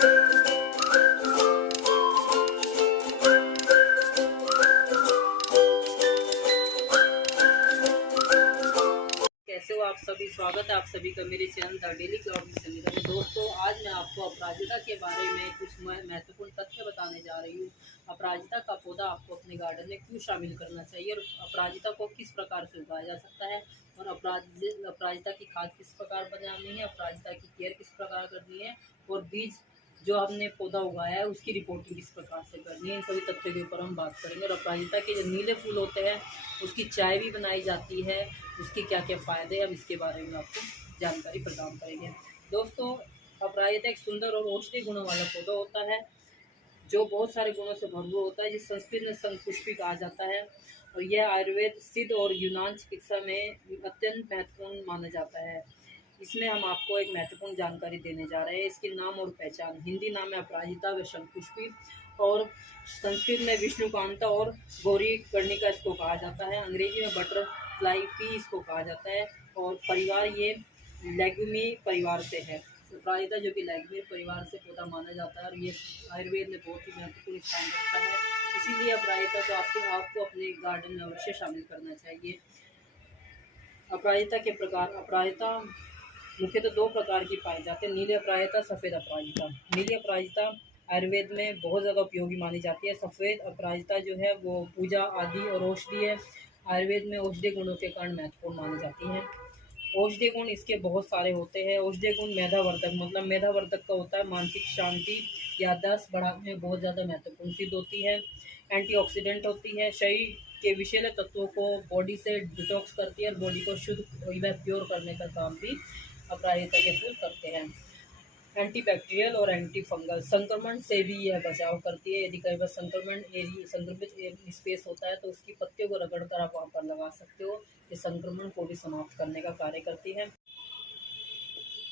कैसे हो आप सभी। स्वागत है आप सभी का मेरे channel the daily clothing Samira में। दोस्तों, आज मैं आपको अपराजिता के बारे में कुछ महत्वपूर्ण तथ्य बताने जा रही हूँ। अपराजिता का पौधा आपको अपने गार्डन में क्यों शामिल करना चाहिए और अपराजिता को किस प्रकार से उगाया जा सकता है और अपराजिता की खाद किस प्रकार बनानी है, अपराजिता की केयर किस प्रकार करनी है और बीज जो हमने पौधा उगाया है उसकी रिपोर्टिंग किस प्रकार से करनी है, इन सभी तथ्यों के ऊपर हम बात करेंगे। और अपराजिता के जो नीले फूल होते हैं उसकी चाय भी बनाई जाती है, उसके क्या क्या फ़ायदे हैं हम इसके बारे में आपको जानकारी प्रदान करेंगे। दोस्तों, अपराजिता एक सुंदर और औषधीय गुणों वाला पौधा होता है जो बहुत सारे गुणों से भरपूर होता है, जिस संस्कृत में शंखपुष्पी कहा जाता है और यह आयुर्वेद, सिद्ध और यूनान चिकित्सा में अत्यंत महत्वपूर्ण माना जाता है। इसमें हम आपको एक महत्वपूर्ण जानकारी देने जा रहे हैं। इसके नाम और पहचान। हिंदी नाम है अपराजिता व शंखपुष्पी और संस्कृत में विष्णुकांता और गौरी कर्णिका इसको कहा जाता है। अंग्रेजी में बटरफ्लाई पी इसको कहा जाता है और परिवार ये लेग्यूमी परिवार से है। अपराजिता जो कि लेग्यूमी परिवार से पौधा माना जाता है और ये आयुर्वेद में बहुत ही महत्वपूर्ण स्थान रखता है। इसीलिए अपराजिता को आपको अपने गार्डन में अवश्य शामिल करना चाहिए। अपराजिता के प्रकार। अपराजिता मुख्यतः दो प्रकार की पाई जाती है, नीली अपराजिता, सफ़ेद अपराजिता। नीली अपराजिता आयुर्वेद में बहुत ज़्यादा उपयोगी मानी जाती है। सफ़ेद अपराजिता जो है वो पूजा आदि और औषधीय आयुर्वेद में औषधीय गुणों के कारण महत्वपूर्ण मानी जाती है। औषधीय गुण इसके बहुत सारे होते हैं। औषधीय गुण मेधावर्धक, मतलब मेधावर्धक का होता है मानसिक शांति, याददाश्त बढ़ाने में बहुत ज़्यादा महत्वपूर्ण सिद्ध होती है। एंटीऑक्सीडेंट होती है, शरीर के विषैले तत्वों को बॉडी से डिटॉक्स करती है और बॉडी को शुद्ध व प्योर करने का काम भी अपराजिता के फूल करते हैं। एंटीबैक्टीरियल और एंटी फंगल, संक्रमण से भी यह बचाव करती है। यदि कई बार संक्रमित स्पेस होता है तो उसकी पत्तियों को रगड़कर आप वहाँ पर लगा सकते हो। ये संक्रमण को भी समाप्त करने का कार्य करती है।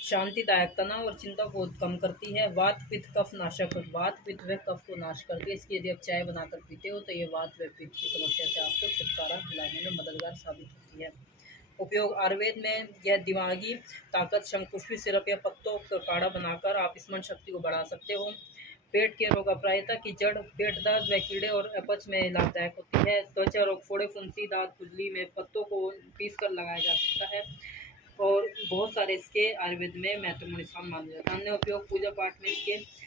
शांतिदायक, तनाव और चिंता को कम करती है। वात पित्त कफ नाशक, वात पित्त व कफ को नाश करती है। इसकी यदि आप चाय बनाकर पीते हो तो ये वात व पित्त की समस्या से आपको छुटकारा दिलाने में मददगार साबित होती है। उपयोग आयुर्वेद में यह दिमागी ताकत, शंखपुष्पी सिरप या पत्तों का काढ़ा बनाकर आप स्मरण शक्ति को बढ़ा सकते हो। पेट के रोग। अपराजिता की जड़ पेट दर्द व कीड़े और अपच में लाभदायक होती है। त्वचा रोग, फोड़े, फुंसी, दांत खुजली में पत्तों को पीस कर लगाया जा सकता है और बहुत सारे इसके आयुर्वेद में महत्वपूर्ण स्थान माने जाते हैं। अन्य उपयोग, पूजा पाठ में इसके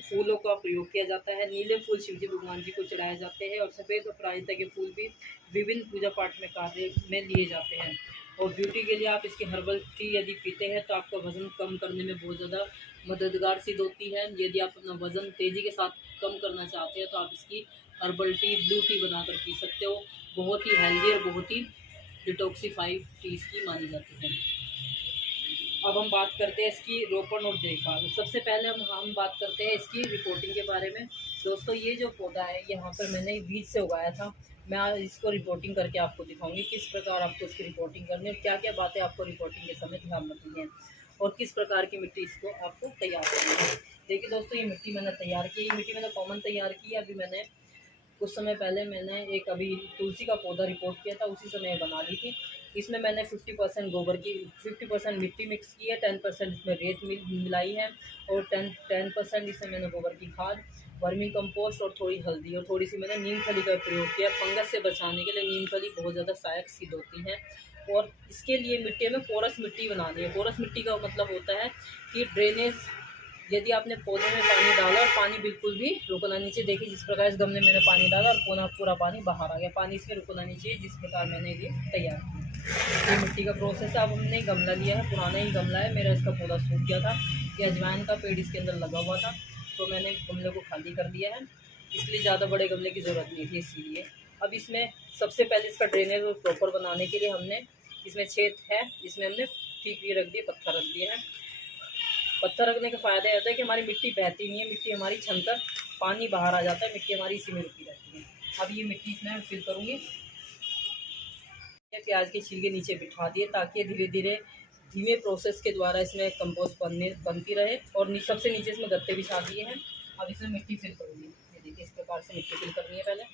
फूलों का प्रयोग किया जाता है। नीले फूल शिवजी भगवान जी को चढ़ाए जाते हैं और सफ़ेद अपराजिता के फूल भी विभिन्न पूजा पाठ में कार्य में लिए जाते हैं। और ब्यूटी के लिए आप इसकी हर्बल टी यदि पीते हैं तो आपका वज़न कम करने में बहुत ज़्यादा मददगार सिद्ध होती है। यदि आप अपना वज़न तेज़ी के साथ कम करना चाहते हैं तो आप इसकी हर्बल टी, ब्लू टी बनाकर पी सकते हो। बहुत ही हेल्दी और बहुत ही डिटॉक्सीफाइड टी इसकी मानी जाती है। अब हम बात करते हैं इसकी रोपण और देखभाल। सबसे पहले हम बात करते हैं इसकी रिपोर्टिंग के बारे में। दोस्तों, ये जो पौधा है यहाँ पर मैंने बीज से उगाया था। मैं आज इसको रिपोर्टिंग करके आपको दिखाऊंगी किस प्रकार आपको इसकी रिपोर्टिंग करनी है और क्या क्या बातें आपको रिपोर्टिंग के समय ध्यान रखनी है और किस प्रकार की मिट्टी इसको आपको तैयार करनी है। देखिए दोस्तों, ये मिट्टी मैंने तैयार की, ये मिट्टी मैंने कॉमन तैयार की है। अभी मैंने कुछ समय पहले मैंने एक अभी तुलसी का पौधा रिपोर्ट किया था, उसी समय बना ली थी। इसमें मैंने 50% गोबर की, 50% मिट्टी मिक्स की है, 10% इसमें रेत मिलाई है और 10% इसमें मैंने गोबर की खाद, वर्मी कंपोस्ट और थोड़ी हल्दी और थोड़ी सी मैंने नीम खली का प्रयोग किया। फंगस से बचाने के लिए नीम खली बहुत ज़्यादा सहायक सिद्ध होती है। और इसके लिए मिट्टी में पोरस मिट्टी बनानी है। पोरस मिट्टी का मतलब होता है कि ड्रेनेज, यदि आपने पौधे में पानी डाला और पानी बिल्कुल भी रुकना नहीं चाहिए। देखिए जिस प्रकार इस गमले में मैंने पानी डाला और पूरा पानी बाहर आ गया, पानी इसमें रुकना नहीं चाहिए। जिस प्रकार मैंने ये तैयार किया, ये मिट्टी का प्रोसेस है। अब हमने गमला लिया है, पुराना ही गमला है मेरा, इसका पौधा सूख गया था। ये अजवाइन का पेड़ इसके अंदर लगा हुआ था तो मैंने गमले को खाली कर दिया है, इसलिए ज़्यादा बड़े गमले की ज़रूरत नहीं थी इसीलिए। अब इसमें सबसे पहले इसका ड्रेनेज और प्रॉपर बनाने के लिए हमने इसमें छेद है, इसमें हमने ठीक भी रख दिए, पत्थर रख दिए हैं। पत्थर रखने का फ़ायदा यह होता है कि हमारी मिट्टी बहती नहीं है, मिट्टी हमारी छनकर पानी बाहर आ जाता है, मिट्टी हमारी इसी में रुकी रहती है। अब ये मिट्टी इसमें फिल करूँगी। प्याज के छिलके नीचे बिठा दिए ताकि धीरे धीरे धीमे प्रोसेस के द्वारा इसमें कंपोस्ट बनती रहे और सबसे नीचे इसमें गत्ते बिछा दिए हैं। अब इसमें मिट्टी फिल करूँगी। ये देखिए इस प्रकार से मिट्टी फिल करनी है पहले।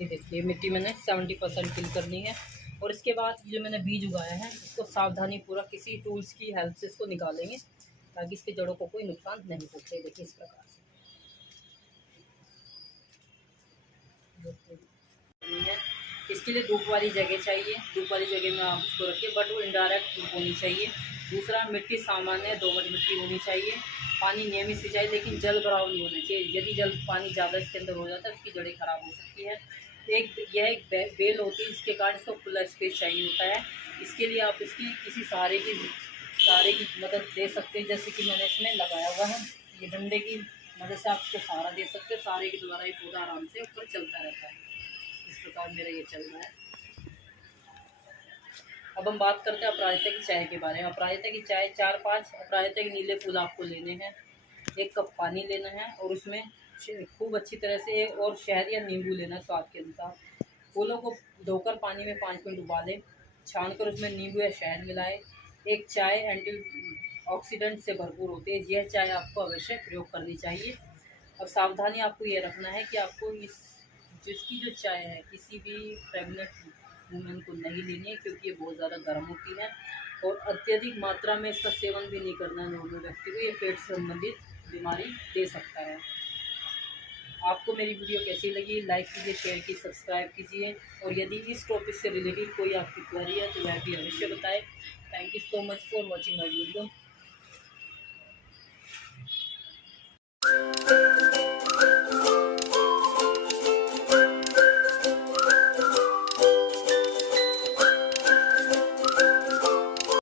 ये देखिए मिट्टी मैंने 70% फिल करनी है। और इसके बाद जो मैंने बीज उगाया है इसको सावधानी पूर्वक किसी टूल्स की हेल्प से इसको निकालेंगे ताकि इसके जड़ों को कोई नुकसान नहीं पहुँचे। देखिए इस प्रकार से है। इसके लिए धूप वाली जगह चाहिए, धूप वाली जगह में आप उसको रखिए, बट वो इनडायरेक्ट धूप होनी चाहिए। दूसरा, मिट्टी सामान्य दोमट मिट्टी होनी चाहिए। पानी नियमित सिंचाई, लेकिन जल भराव नहीं होना चाहिए। यदि जल पानी ज़्यादा इसके अंदर हो जाता है उसकी जड़ें खराब हो सकती है। यह एक बेल होती है जिसके कारण इसको खुला स्पेस चाहिए होता है। इसके लिए आप इसकी किसी सहारे की मदद ले सकते हैं, जैसे कि मैंने इसमें लगाया हुआ है। ये डंडे की मदद से आप इसको सहारा दे सकते हैं। सहारे के द्वारा ये पौधा आराम से ऊपर चलता रहता है। इस प्रकार मेरा ये चल रहा है। अब हम बात करते हैं अपराजिता की चाय के बारे में। अपराजिता की चाय 4-5 अपराजिता के नीले फूल आपको लेने हैं। 1 कप पानी लेना है और उसमें खूब अच्छी तरह से और शहद या नींबू लेना है स्वाद के अनुसार। फूलों को धोकर पानी में 5 मिनट उबालें, छानकर उसमें नींबू या शहद मिलाएं। एक चाय एंटीऑक्सीडेंट से भरपूर होती है। यह चाय आपको अवश्य प्रयोग करनी चाहिए। अब सावधानी आपको ये रखना है कि आपको जिसकी जो चाय है किसी भी प्रेग्नेंट वुमेन को नहीं लेनी है, क्योंकि ये बहुत ज़्यादा गर्म होती है। और अत्यधिक मात्रा में इसका सेवन भी नहीं करना है नॉर्मल व्यक्ति को। ये पेट से संबंधित बीमारी दे सकता है। आपको मेरी वीडियो कैसी लगी, लाइक कीजिए, शेयर कीजिए, सब्सक्राइब कीजिए। और यदि इस टॉपिक से रिलेटेड कोई आपकी क्वेरी है तो वह भी अवश्य बताएं। Thank you so much for watching my video.